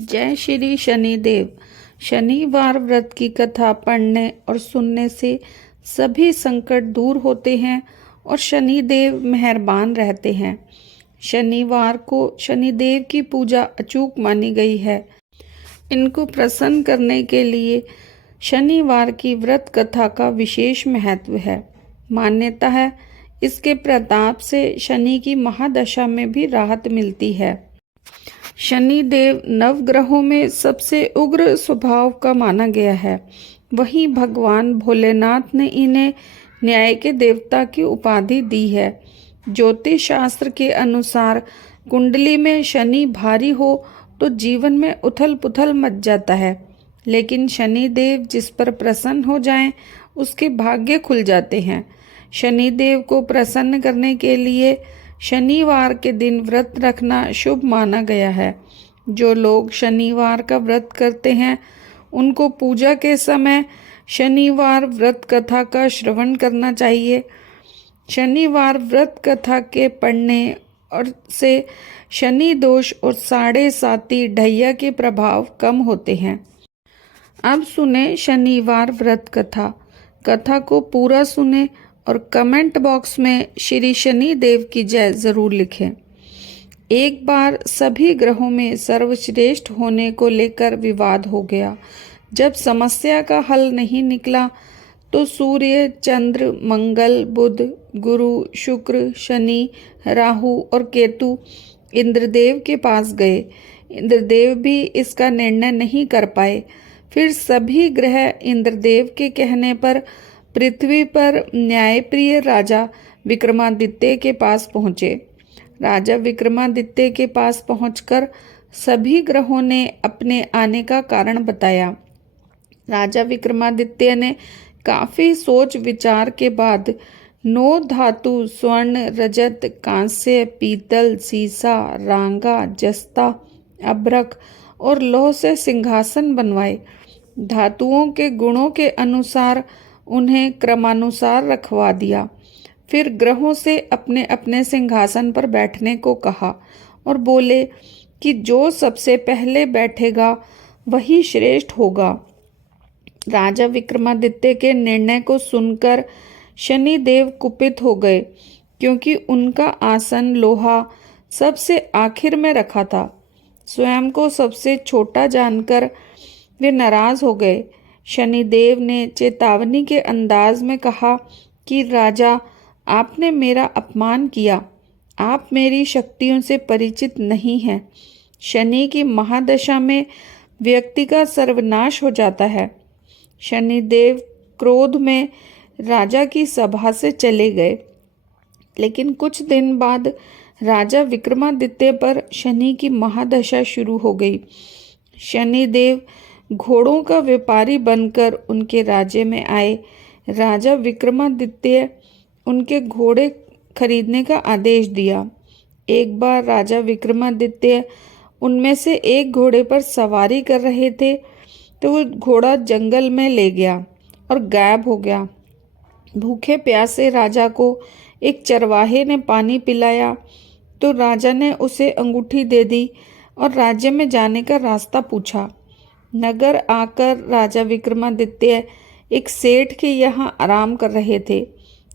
जय श्री शनिदेव। शनिवार व्रत की कथा पढ़ने और सुनने से सभी संकट दूर होते हैं और शनिदेव मेहरबान रहते हैं। शनिवार को शनिदेव की पूजा अचूक मानी गई है। इनको प्रसन्न करने के लिए शनिवार की व्रत कथा का विशेष महत्व है। मान्यता है इसके प्रताप से शनि की महादशा में भी राहत मिलती है। शनिदेव नवग्रहों में सबसे उग्र स्वभाव का माना गया है। वहीं भगवान भोलेनाथ ने इन्हें न्याय के देवता की उपाधि दी है। ज्योतिष शास्त्र के अनुसार कुंडली में शनि भारी हो तो जीवन में उथल पुथल मच जाता है, लेकिन शनिदेव जिस पर प्रसन्न हो जाएं, उसके भाग्य खुल जाते हैं। शनिदेव को प्रसन्न करने के लिए शनिवार के दिन व्रत रखना शुभ माना गया है। जो लोग शनिवार का व्रत करते हैं उनको पूजा के समय शनिवार व्रत कथा का श्रवण करना चाहिए। शनिवार व्रत कथा के पढ़ने और से शनि दोष और साढ़े साती ढैया के प्रभाव कम होते हैं। अब सुने शनिवार व्रत कथा। कथा को पूरा सुने और कमेंट बॉक्स में श्री शनि देव की जय जरूर लिखें। एक बार सभी ग्रहों में सर्वश्रेष्ठ होने को लेकर विवाद हो गया। जब समस्या का हल नहीं निकला तो सूर्य, चंद्र, मंगल, बुध, गुरु, शुक्र, शनि, राहु और केतु इंद्रदेव के पास गए। इंद्रदेव भी इसका निर्णय नहीं कर पाए। फिर सभी ग्रह इंद्रदेव के कहने पर पृथ्वी पर न्यायप्रिय राजा विक्रमादित्य के पास पहुँचे। राजा विक्रमादित्य के पास पहुंचकर सभी ग्रहों ने अपने आने का कारण बताया। राजा विक्रमादित्य ने काफी सोच विचार के बाद 9 धातु स्वर्ण, रजत, कांस्य, पीतल, सीसा, रांगा, जस्ता, अभ्रक और लौह से सिंहासन बनवाए। धातुओं के गुणों के अनुसार उन्हें क्रमानुसार रखवा दिया। फिर ग्रहों से अपने अपने सिंहासन पर बैठने को कहा और बोले कि जो सबसे पहले बैठेगा वही श्रेष्ठ होगा। राजा विक्रमादित्य के निर्णय को सुनकर शनिदेव कुपित हो गए, क्योंकि उनका आसन लोहा सबसे आखिर में रखा था। स्वयं को सबसे छोटा जानकर वे नाराज हो गए। शनिदेव ने चेतावनी के अंदाज में कहा कि राजा, आपने मेरा अपमान किया। आप मेरी शक्तियों से परिचित नहीं हैं। शनि की महादशा में व्यक्ति का सर्वनाश हो जाता है। शनिदेव क्रोध में राजा की सभा से चले गए, लेकिन कुछ दिन बाद राजा विक्रमादित्य पर शनि की महादशा शुरू हो गई। शनिदेव घोड़ों का व्यापारी बनकर उनके राज्य में आए। राजा विक्रमादित्य उनके घोड़े खरीदने का आदेश दिया। एक बार राजा विक्रमादित्य उनमें से एक घोड़े पर सवारी कर रहे थे तो वो घोड़ा जंगल में ले गया और गायब हो गया। भूखे प्यासे राजा को एक चरवाहे ने पानी पिलाया तो राजा ने उसे अंगूठी दे दी और राज्य में जाने का रास्ता पूछा। नगर आकर राजा विक्रमादित्य एक सेठ के यहाँ आराम कर रहे थे।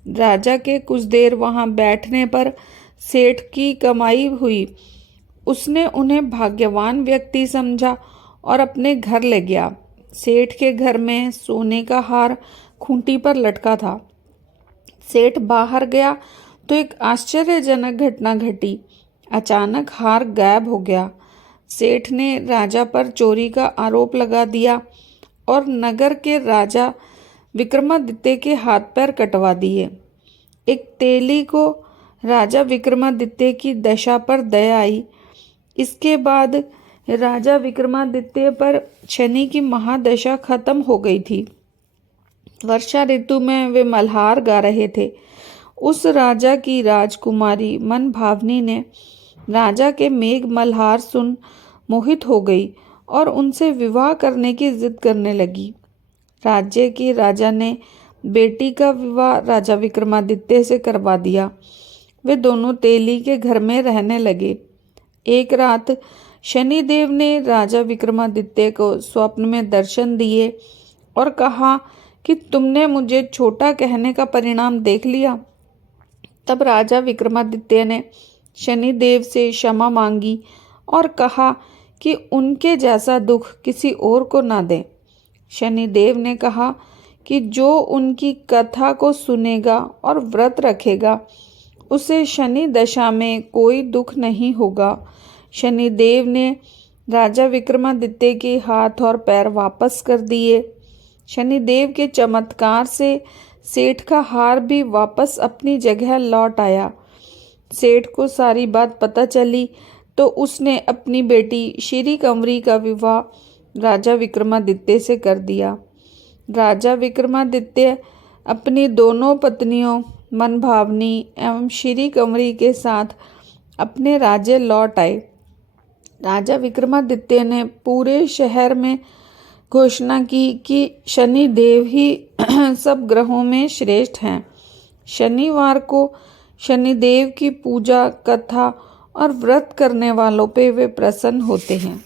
राजा के कुछ देर वहाँ बैठने पर सेठ की कमाई हुई। उसने उन्हें भाग्यवान व्यक्ति समझा और अपने घर ले गया। सेठ के घर में सोने का हार खूंटी पर लटका था। सेठ बाहर गया तो एक आश्चर्यजनक घटना घटी। अचानक हार गायब हो गया। सेठ ने राजा पर चोरी का आरोप लगा दिया और नगर के राजा विक्रमादित्य के हाथ पैर कटवा दिए। एक तेली को राजा विक्रमादित्य की दशा पर दया आई। इसके बाद राजा विक्रमादित्य पर शनि की महादशा खत्म हो गई थी। वर्षा ऋतु में वे मल्हार गा रहे थे। उस राजा की राजकुमारी मनभावनी ने राजा के मेघ मल्हार सुन मोहित हो गई और उनसे विवाह करने की जिद करने लगी। राज्य के राजा ने बेटी का विवाह राजा विक्रमादित्य से करवा दिया। वे दोनों तेली के घर में रहने लगे। एक रात शनिदेव ने राजा विक्रमादित्य को स्वप्न में दर्शन दिए और कहा कि तुमने मुझे छोटा कहने का परिणाम देख लिया। तब राजा विक्रमादित्य ने शनिदेव से क्षमा मांगी और कहा कि उनके जैसा दुख किसी और को ना दें। शनिदेव ने कहा कि जो उनकी कथा को सुनेगा और व्रत रखेगा उसे शनि दशा में कोई दुख नहीं होगा। शनिदेव ने राजा विक्रमादित्य के हाथ और पैर वापस कर दिए। शनिदेव के चमत्कार से सेठ का हार भी वापस अपनी जगह लौट आया। सेठ को सारी बात पता चली तो उसने अपनी बेटी श्री कंवरी का विवाह राजा विक्रमादित्य से कर दिया। राजा विक्रमादित्य अपनी दोनों पत्नियों मनभावनी एवं श्री कंवरी के साथ अपने राज्य लौट आए। राजा विक्रमादित्य ने पूरे शहर में घोषणा की कि शनि देव ही सब ग्रहों में श्रेष्ठ हैं। शनिवार को शनिदेव की पूजा, कथा और व्रत करने वालों पे वे प्रसन्न होते हैं।